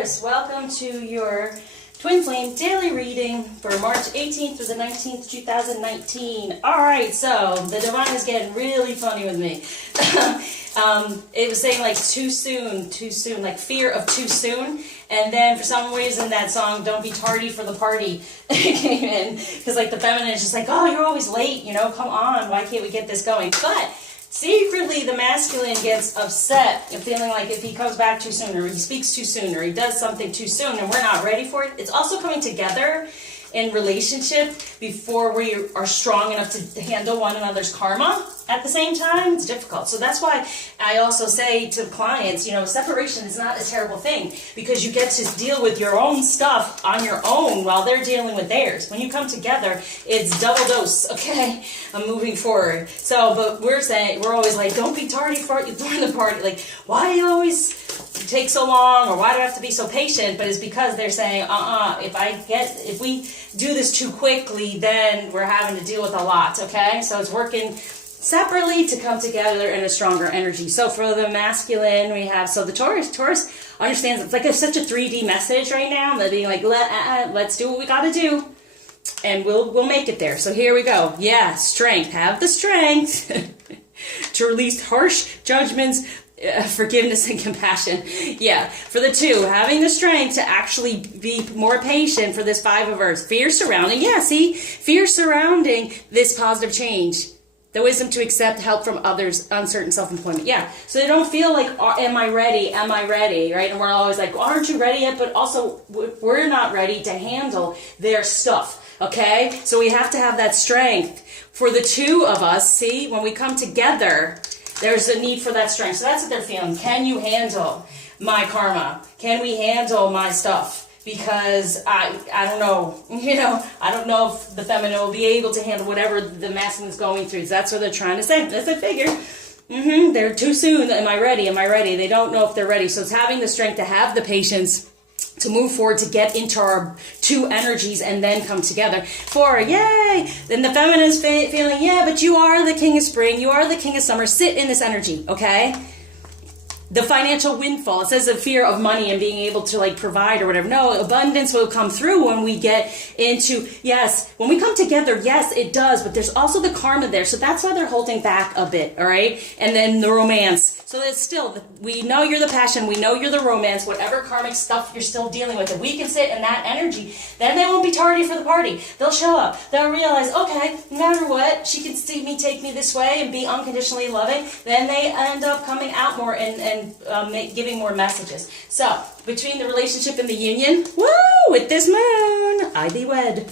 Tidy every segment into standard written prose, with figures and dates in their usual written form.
Taurus, welcome to your Twin Flame daily reading for March 18th through the 19th, 2019. Alright, so the divine is getting really funny with me. It was saying like too soon, like fear of too soon. And then for some reason that song, Don't Be Tardy for the Party, came in. Because like the feminine is just like, oh, you're always late, you know, come on, why can't we get this going? But secretly, the masculine gets upset and feeling like if he comes back too soon or he speaks too soon or he does something too soon and we're not ready for it. It's also coming together in relationship before we are strong enough to handle one another's karma at the same time. It's difficult. So that's why I also say to clients, you know, separation is not a terrible thing because you get to deal with your own stuff on your own while they're dealing with theirs. When you come together, it's double dose, okay? I'm moving forward. So, but we're saying, we're always like, don't be tardy for the party. Like, why do you always take so long, or why do I have to be so patient? But it's because they're saying, if we do this too quickly, then we're having to deal with a lot, okay? So it's working separately to come together in a stronger energy. So for the masculine, we have, so the Taurus understands it's like such a 3D message right now, that being like, let's do what we gotta do, and we'll make it there. So here we go. Yeah, strength. Have the strength to release harsh judgments, forgiveness and compassion. Yeah, for the 2, having the strength to actually be more patient for this 5 of Earth. Fear surrounding, yeah, see? Fear surrounding this positive change. The wisdom to accept help from others, uncertain self-employment. Yeah, so they don't feel like, am I ready, right? And we're always like, aren't you ready yet? But also, we're not ready to handle their stuff, okay? So we have to have that strength. For the 2 of us, see, when we come together, there's a need for that strength. So that's what they're feeling. Can you handle my karma? Can we handle my stuff? Because I don't know, you know, I don't know if the feminine will be able to handle whatever the masculine is going through. So that's what they're trying to say. That's a figure. They're too soon. Am I ready? Am I ready? They don't know if they're ready. So it's having the strength to have the patience to move forward, to get into our 2 energies and then come together. 4, yay! Then the feminine is feeling, yeah, but you are the king of spring. You are the king of summer. Sit in this energy, okay? The financial windfall, it says the fear of money and being able to like provide or whatever. No, abundance will come through when we get into, yes, when we come together, yes, it does, but there's also the karma there. So that's why they're holding back a bit, all right? And then the romance. So it's still, we know you're the passion, we know you're the romance, whatever karmic stuff you're still dealing with. If we can sit in that energy, then they won't be tardy for the party. They'll show up. They'll realize, okay, no matter what, she can see me, take me this way and be unconditionally loving. Then they end up coming out more and giving more messages. So, between the relationship and the union, woo, with this moon, I thee wed.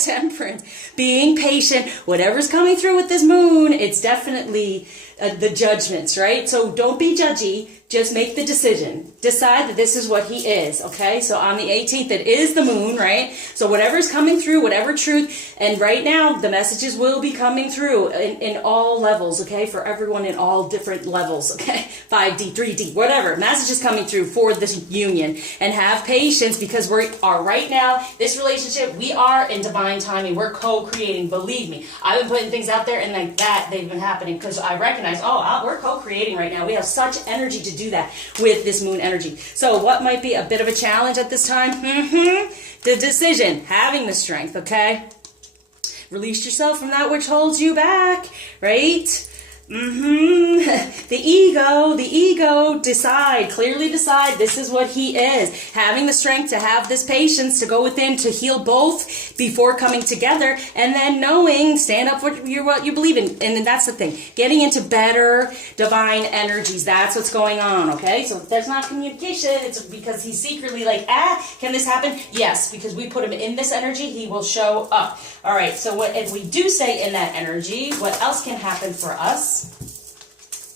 Temperance. Being patient. Whatever's coming through with this moon, it's definitely the judgments, right? So don't be judgy. Just make the decision. Decide that this is what he is, okay? So on the 18th, it is the moon, right? So whatever's coming through, whatever truth, and right now, the messages will be coming through in all levels, okay? For everyone in all different levels, okay? 5D, 3D, whatever. Message is coming through for this union. And have patience because we are right now, this relationship, we are in divine timing. We're co-creating, believe me. I've been putting things out there and like that, they've been happening because I recognize, we're co-creating right now. We have such energy to do that with this moon energy. So what might be a bit of a challenge at this time? The decision, having the strength, okay? Release yourself from that which holds you back, right? The ego, clearly decide this is what he is. Having the strength to have this patience to go within, to heal both before coming together, and then knowing, stand up for what you believe in. And then that's the thing, getting into better divine energies. That's what's going on, okay? So if there's not communication, it's because he's secretly like, can this happen? Yes, because we put him in this energy, he will show up. All right, so what if we do stay in that energy, what else can happen for us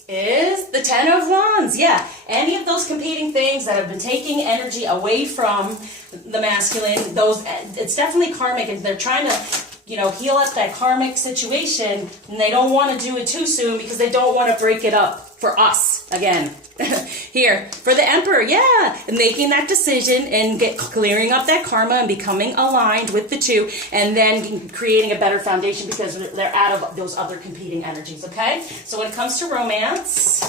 is the 10 of Wands. Yeah, any of those competing things that have been taking energy away from the masculine, it's definitely karmic, and they're trying to, you know, heal up that karmic situation, and they don't want to do it too soon because they don't want to break it up for us again. Here, for the Emperor, yeah, making that decision and clearing up that karma and becoming aligned with the 2, and then creating a better foundation because they're out of those other competing energies, okay? So when it comes to romance,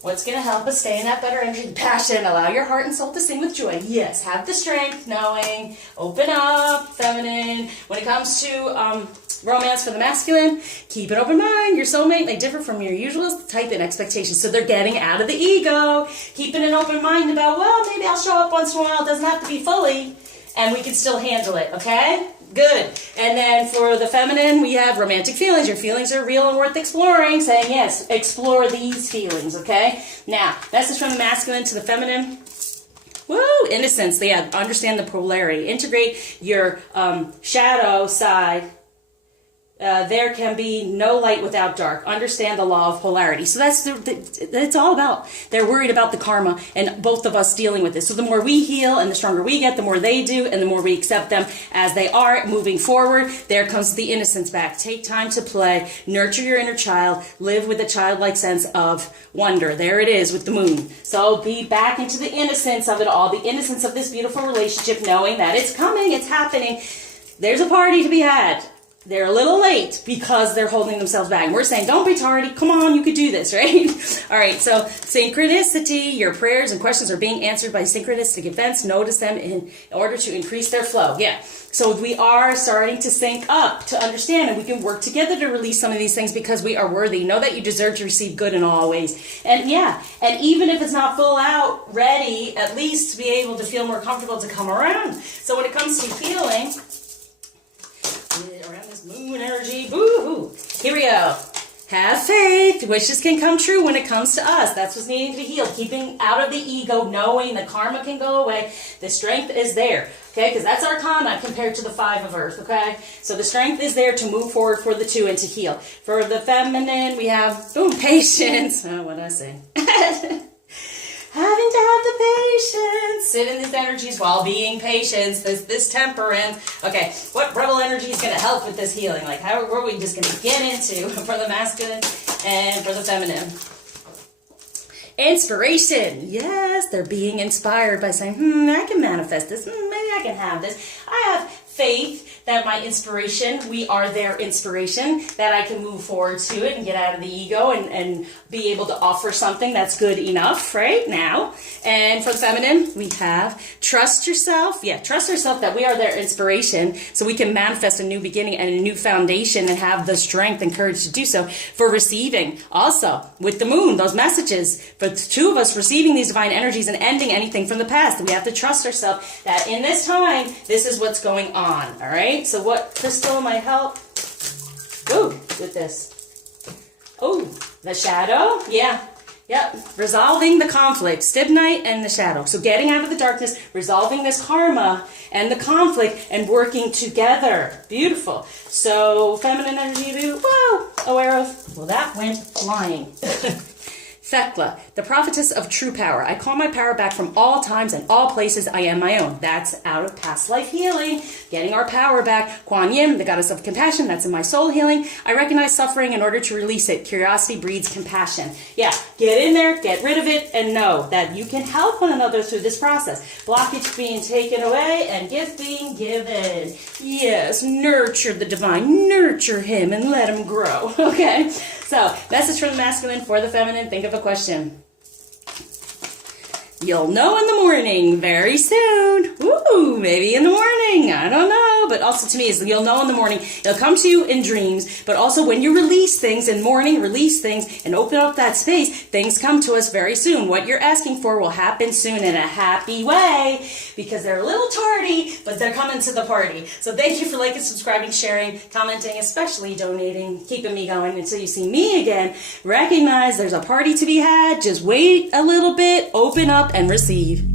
What's going to help us stay in that better energy? Passion. Allow your heart and soul to sing with joy. Yes, have the strength, knowing, open up, feminine. When it comes to romance for the masculine, keep an open mind. Your soulmate may differ from your usual type in expectations. So they're getting out of the ego, keeping an open mind about, well, maybe I'll show up once in a while. It doesn't have to be fully, and we can still handle it, okay? Good. And then for the feminine, we have romantic feelings. Your feelings are real and worth exploring. Saying, yes, explore these feelings, okay? Now, message from the masculine to the feminine. Woo! Innocence. Yeah, understand the polarity. Integrate your shadow side. There can be no light without dark. Understand the law of polarity. So that's it's all about. They're worried about the karma and both of us dealing with this. So the more we heal and the stronger we get, the more they do, and the more we accept them as they are moving forward. There comes the innocence back. Take time to play. Nurture your inner child. Live with a childlike sense of wonder. There it is with the moon. So be back into the innocence of it all. The innocence of this beautiful relationship, knowing that it's coming, it's happening. There's a party to be had. They're a little late because they're holding themselves back. And we're saying, don't be tardy. Come on, you could do this, right? All right, so synchronicity. Your prayers and questions are being answered by synchronistic events. Notice them in order to increase their flow. Yeah, so we are starting to sync up to understand, and we can work together to release some of these things because we are worthy. Know that you deserve to receive good in all ways. And yeah, and even if it's not full out ready, at least to be able to feel more comfortable to come around. So when it comes to healing, around this moon energy, boo-hoo. Here we go. Have faith. Wishes can come true when it comes to us. That's what's needing to be healed. Keeping out of the ego, knowing the karma can go away. The strength is there, okay? Because that's Arcana compared to the 5 of Earth, okay? So the strength is there to move forward for the 2 and to heal. For the feminine, we have, boom, patience. Oh, what did I say? Having to have the patience, sit in these energies while being patient, this temperance. Okay, what rebel energy is going to help with this healing? Like, how are we just going to get into for the masculine and for the feminine? Inspiration. Yes, they're being inspired by saying, I can manifest this. Maybe I can have this. I have faith that my inspiration, we are their inspiration, that I can move forward to it and get out of the ego and be able to offer something that's good enough right now. And for the feminine, we have trust yourself. Yeah, trust yourself that we are their inspiration so we can manifest a new beginning and a new foundation and have the strength and courage to do so. For receiving, also, with the moon, those messages, for the 2 of us receiving these divine energies and ending anything from the past, we have to trust ourselves that in this time, this is what's going on. All right, so what crystal might help? Ooh, with this. Oh, the shadow. Yeah, yep. Resolving the conflict. Stibnite and the shadow. So getting out of the darkness, resolving this karma and the conflict, and working together. Beautiful. So feminine energy, whoa, aware of. Well, that went flying. Thekla, the prophetess of true power. I call my power back from all times and all places. I am my own. That's out of past life healing, getting our power back. Kuan Yin, the goddess of compassion. That's in my soul healing. I recognize suffering in order to release it. Curiosity breeds compassion. Yeah, get in there, get rid of it, and know that you can help one another through this process. Blockage being taken away and gift being given. Yes, nurture the divine. Nurture him and let him grow. Okay? So, message from the masculine for the feminine. Think of a question. You'll know in the morning very soon. Ooh, maybe in the morning. I don't know. But also to me, is you'll know in the morning. It'll come to you in dreams. But also when you release things in morning, release things and open up that space, things come to us very soon. What you're asking for will happen soon in a happy way because they're a little tardy, but they're coming to the party. So thank you for liking, subscribing, sharing, commenting, especially donating, keeping me going until you see me again. Recognize there's a party to be had. Just wait a little bit, open up, and receive.